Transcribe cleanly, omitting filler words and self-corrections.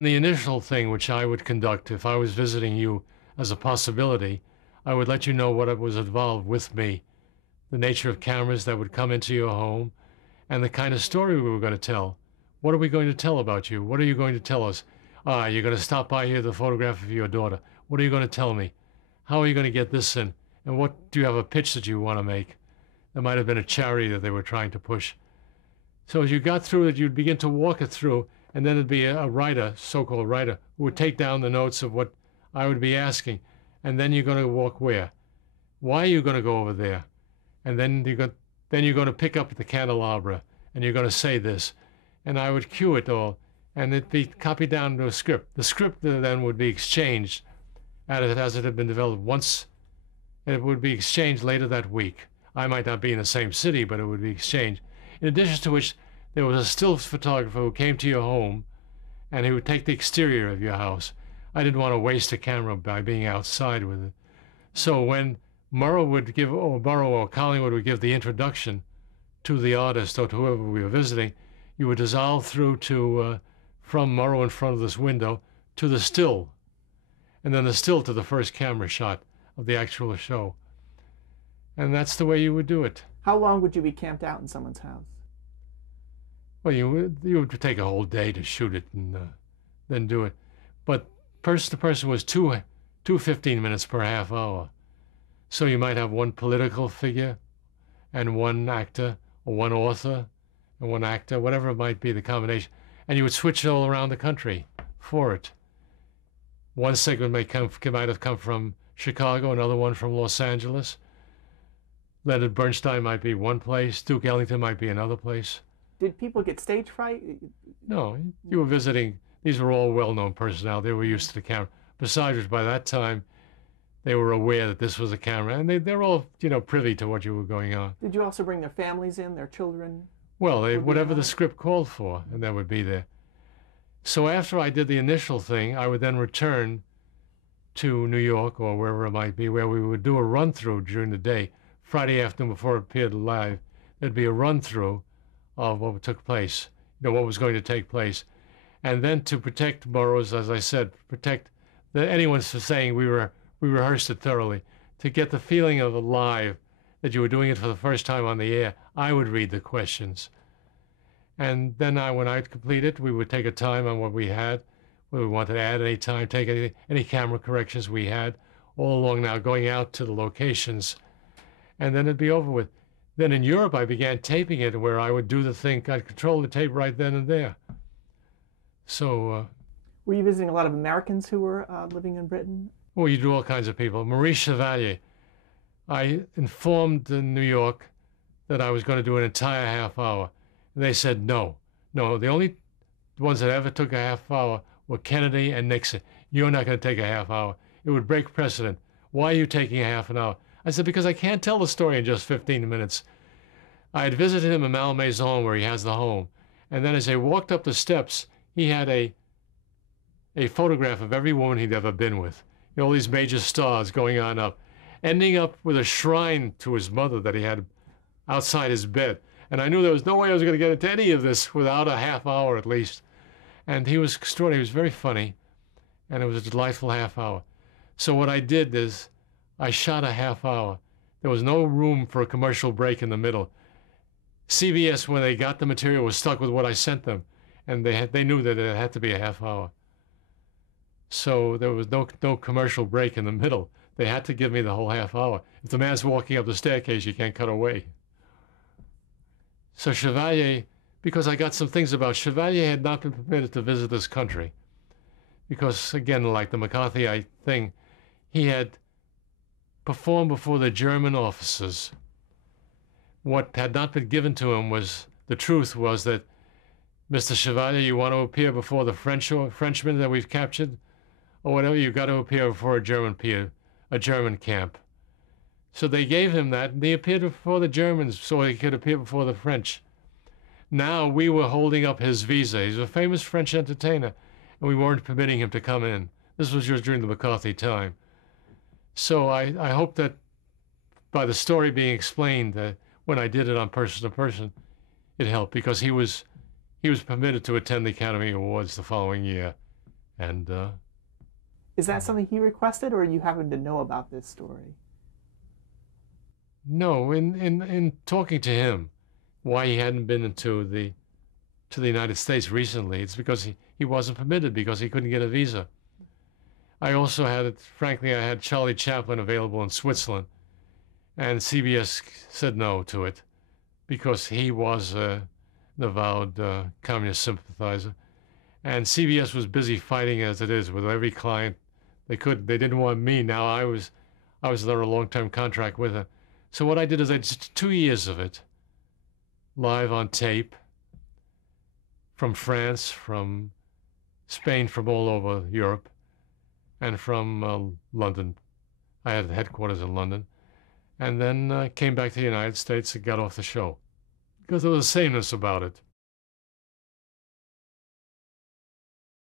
The initial thing which I would conduct if I was visiting you as a possibility, I would let you know what was involved with me, the nature of cameras that would come into your home, and the kind of story we were going to tell. What are we going to tell about you? What are you going to tell us? You're going to stop by here, the photograph of your daughter. What are you going to tell me? How are you going to get this in? And what do you have a pitch that you want to make? There might have been a charity that they were trying to push. So as you got through it, you'd begin to walk it through, and then it'd be a writer, so-called writer, who would take down the notes of what I would be asking. And then you're going to walk where? Why are you going to go over there? And then you're going to pick up the candelabra, and you're going to say this. And I would cue it all, and it'd be copied down to a script. The script then would be exchanged as it had been developed once, and it would be exchanged later that week. I might not be in the same city, but it would be exchanged. In addition to which, there was a still photographer who came to your home, and he would take the exterior of your house. I didn't want to waste a camera by being outside with it. So when Morrow or Collingwood would give the introduction to the artist or to whoever we were visiting, you would dissolve through to, from Morrow in front of this window to the still, and then the still to the first camera shot of the actual show. And that's the way you would do it. How long would you be camped out in someone's house? Well, you would take a whole day to shoot it and then do it. But person to person was two 15 minutes per half hour. So you might have one political figure and one actor, or one author and one actor, whatever it might be, the combination. And you would switch it all around the country for it. One segment might have come from Chicago, another one from Los Angeles. Leonard Bernstein might be one place, Duke Ellington might be another place. Did people get stage fright? No, you were visiting, these were all well-known personnel. They were used to the camera. Besides which, by that time, they were aware that this was a camera, and they're all, privy to what you were going on. Did you also bring their families in, their children? Well, whatever the script called for, and that would be there. So after I did the initial thing, I would then return to New York or wherever it might be, where we would do a run-through during the day. Friday afternoon before it appeared live, there'd be a run-through of what took place, what was going to take place. And then to protect Burroughs, as I said, protect anyone for saying we rehearsed it thoroughly, to get the feeling of it live, that you were doing it for the first time on the air, I would read the questions. And then when I'd complete it, we would take a time on what we had, whether we wanted to add any time, take any camera corrections we had, all along now going out to the locations, and then it'd be over with. Then in Europe, I began taping it where I would do the thing, I'd control the tape right then and there. So... were you visiting a lot of Americans who were living in Britain? Well, you do all kinds of people. Marie Chevalier. I informed in New York that I was going to do an entire half hour. And they said no. No, the only ones that ever took a half hour were Kennedy and Nixon. You're not going to take a half hour. It would break precedent. Why are you taking a half an hour? I said, because I can't tell the story in just 15 minutes. I had visited him in Malmaison, where he has the home. And then as they walked up the steps, he had a photograph of every woman he'd ever been with. All these major stars going on up, ending up with a shrine to his mother that he had outside his bed. And I knew there was no way I was going to get into any of this without a half hour at least. And he was extraordinary. He was very funny, and it was a delightful half hour. So what I did is I shot a half hour. There was no room for a commercial break in the middle. CBS, when they got the material, was stuck with what I sent them, and they knew that it had to be a half hour. So there was no commercial break in the middle. They had to give me the whole half hour. If the man's walking up the staircase, you can't cut away. So Chevalier, because I got some things about Chevalier, had not been permitted to visit this country. Because, again, like the McCarthy thing, he had performed before the German officers. What had not been given to him was, the truth was that, Mr. Chevalier, you want to appear before the Frenchmen that we've captured? Or whatever, you've got to appear before a German camp. So they gave him that, and he appeared before the Germans so he could appear before the French. Now we were holding up his visa. He's a famous French entertainer, and we weren't permitting him to come in. This was just during the McCarthy time. So I hope that by the story being explained, that when I did it on person to person, it helped, because he was permitted to attend the Academy Awards the following year. And Is that something he requested, or you happen to know about this story? no, in talking to him, why he hadn't been to the United States recently, it's because he wasn't permitted because he couldn't get a visa. I also had, frankly, I had Charlie Chaplin available in Switzerland, and CBS said no to it because he was an avowed communist sympathizer. And CBS was busy fighting as it is with every client they could. They didn't want me. Now I was under a long-term contract with her. So what I did is I did 2 years of it, live on tape, from France, from Spain, from all over Europe, and from London. I had headquarters in London, and then came back to the United States and got off the show because there was a sameness about it.